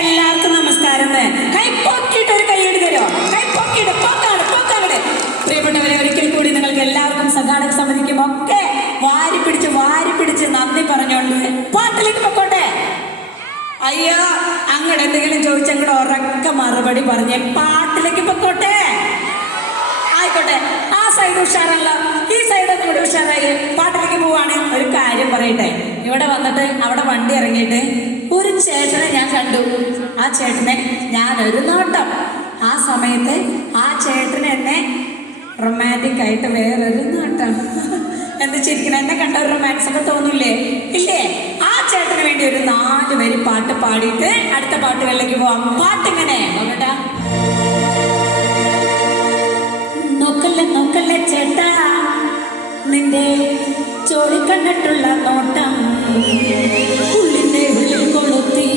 എല്ലാവർക്കും നമസ്കാരം. കൈ പൊക്കിയിട്ട് ഒരു കൈയ്യടി തരുമോ? കൈ പൊക്കിയിട്ട് പൊക്കാണ്. പ്രിയപ്പെട്ടവരെ, ഒരിക്കൽ കൂടി നിങ്ങൾക്ക് എല്ലാവർക്കും സംഘാടക സമിതിക്കും ഒക്കെ വാരി പിടിച്ച് നന്ദി പറഞ്ഞോണ്ട് പാട്ടിലേക്ക് പൊക്കോട്ടെ. അയ്യോ, അങ്ങോട്ട് എന്തെങ്കിലും ചോദിച്ചങ്ങോട്ട് ഉറക്ക മറുപടി പറഞ്ഞേ പാട്ടിലേക്ക് പൊക്കോട്ടെ. ആയിക്കോട്ടെ, ആ സൈഡ് ഉഷാറല്ലോ, ഈ സൈഡ് കൂടി ഉഷാറായി പാട്ടിലേക്ക് പോവാണ്. ഒരു കാര്യം പറയട്ടെ, ഇവിടെ വന്നിട്ട് അവിടെ വണ്ടി ഇറങ്ങിയിട്ട് ഒരു ചേട്ടനെ ഞാൻ കണ്ടു. ആ ചേട്ടനെ ഞാനൊരു നോട്ടം. ആ സമയത്ത് ആ ചേട്ടന് എന്നെ റൊമാൻറ്റിക് ആയിട്ട് വേറൊരു നോട്ടം. എന്ത് ചിരിക്കണം? എന്നെ കണ്ട ഒരു റൊമാൻസ് ഒക്കെ തോന്നൂലേ? ഇല്ലേ? ആ ചേട്ടന് വേണ്ടി ഒരു 4 വരി പാട്ട് പാടിയിട്ട് അടുത്ത പാട്ടുകളിലേക്ക് പോവാം. പാട്ടിങ്ങനെ നോക്കട്ടാ. നോക്കല്ലേ ചേട്ടാ, നിന്റെ ചോളി കണ്ടിട്ടുള്ള നോട്ടം ഉള്ളിന്റെ ഉള്ളിൽ കൊളുത്തി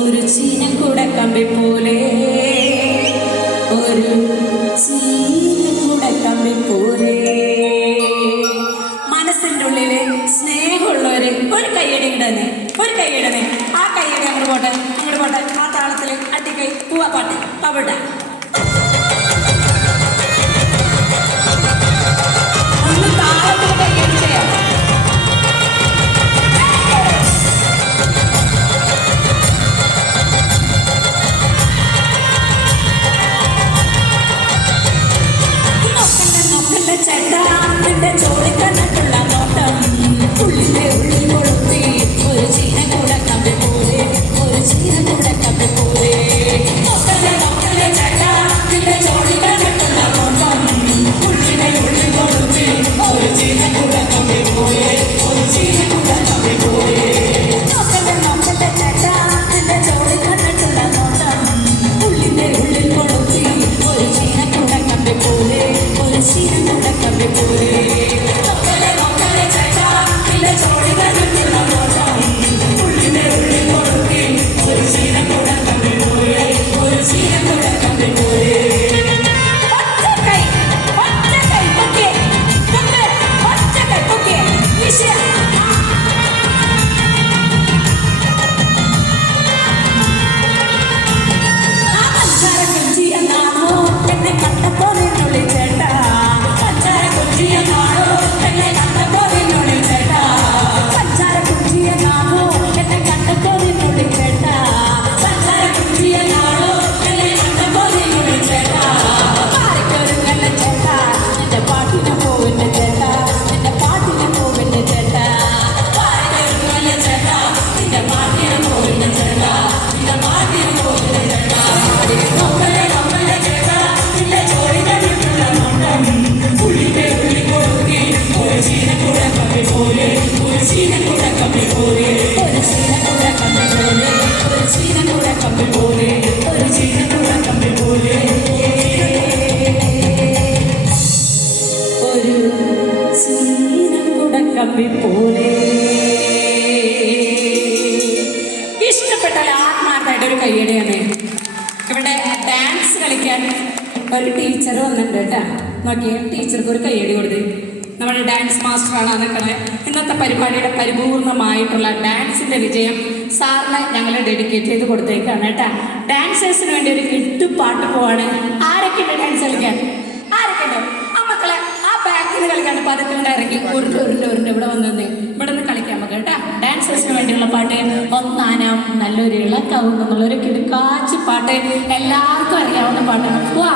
ഒരു ചീനക്കൂടെ കമ്പി പോലെ, ഒരു ചീനക്കൂടെ കമ്പി പോലെ. മനസ്സിൻ്റെ ഉള്ളില് സ്നേഹമുള്ളവര് ഒരു കൈയടി ഇടണേ, ഒരു കൈയടണേ. ആ കൈയടി അങ്ങോട്ട് പോട്ടെ. ആ താളത്തില് അടിക്കൈ പൂവാ പാട്ട് അവിടെ ഇഷ്ടപ്പെട്ടാൽ ആത്മാർത്ഥമായിട്ടൊരു കയ്യടിയാണ്. ഇവിടെ ഡാൻസ് കളിക്കാൻ ഒരു ടീച്ചർ വന്നിട്ടുണ്ട് കേട്ടോ. നോക്കിയേ, ടീച്ചർക്ക് ഒരു കയ്യടി കൊടുത്ത്. നമ്മുടെ ഡാൻസ് മാസ്റ്ററാണ് നിൽക്കണേ. ഇന്നത്തെ പരിപാടിയുടെ പരിപൂർണമായിട്ടുള്ള ഡാൻസിന്റെ വിജയം സാറിന് ഞങ്ങൾ ഡെഡിക്കേറ്റ് ചെയ്ത് കൊടുത്തേക്കാണ് കേട്ടോ. ഡാൻസേഴ്സിന് വേണ്ടി ഒരു കിട്ടുപാട്ട് പോവാണ്. ആരൊക്കെ ഉണ്ട് ഡാൻസ് കളിക്കാൻ? ആരൊക്കെ ഉണ്ട്? ആ മക്കളെ ആ ബാക്കിൽ നിന്ന് കളിക്കാണ്ട് പതുക്കെ ഇറങ്ങി ഉരുണ്ട് ഇവിടെ വന്നേ. ഇവിടെ നിന്ന് കളിക്കാൻ നമുക്ക് കേട്ടോ. ഡാൻസേഴ്സിന് വേണ്ടിയുള്ള പാട്ട് ഒന്നാനാം നല്ലൊരു ഇളക്കാവും എന്നുള്ളൊരു കിടുക്കാച്ചി പാട്ട്, എല്ലാവർക്കും അറിയാവുന്ന പാട്ടാണ്. പോവാ.